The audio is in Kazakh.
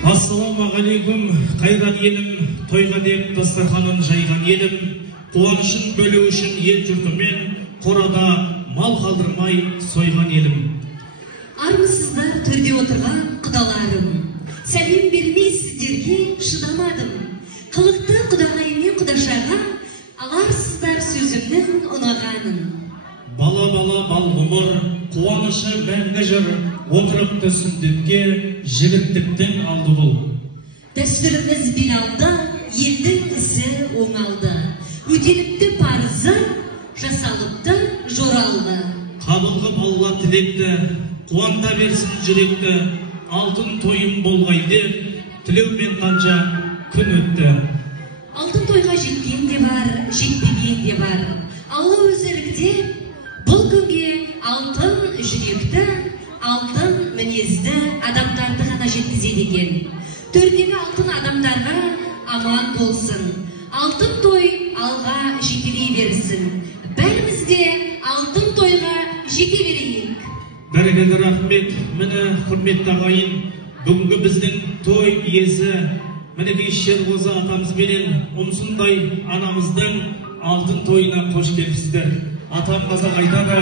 Ассалаумағалейкум, қайран елім, тойға деп дастарханын жайған елім, қуанышын бөлу үшін ел жұртымен қорада мал қалдырмай сойған елім. Армысыздар төрде отырған құдаларым, сәлем бермей сіздерге шыдамадым. Қылықты құдағайымен құдашаға аларсыздар сөзімнің ұнағанын. Бала бал ғұмыр, қуанышы мәңгі жыр, отырыпты сүндетке жігіттіктің алды бұл. Дәстүріміз Билалда, елдің ісі оңалды. Өтеліпті парызы, жасалыпты жоралды. Қабылғып Алла тілекті, қуанта берсін жүректі, алтын тойым болғай деп, тілеумен қанша күн өтті. Алтын тойға жеткен де бар, жетпеген де бар. Алла өзі іріктеп, бұл күнге алтын жүректі, алтын мінезді адамдарды ғана жеткізеді екен. Төрдегі алтын адамдарға аман болсын. Алтын той алға жетелей берсін. Бәрімізде алтын тойға жете берейік. Бәрекелді рахмет, міне құрметті ағайын, бүгінгі біздің той иесі, мінекей Шерғозы атамызбенен ұмсындай анамыздың алтын тойына қош келіпсіздер. Атам қазақ айтады,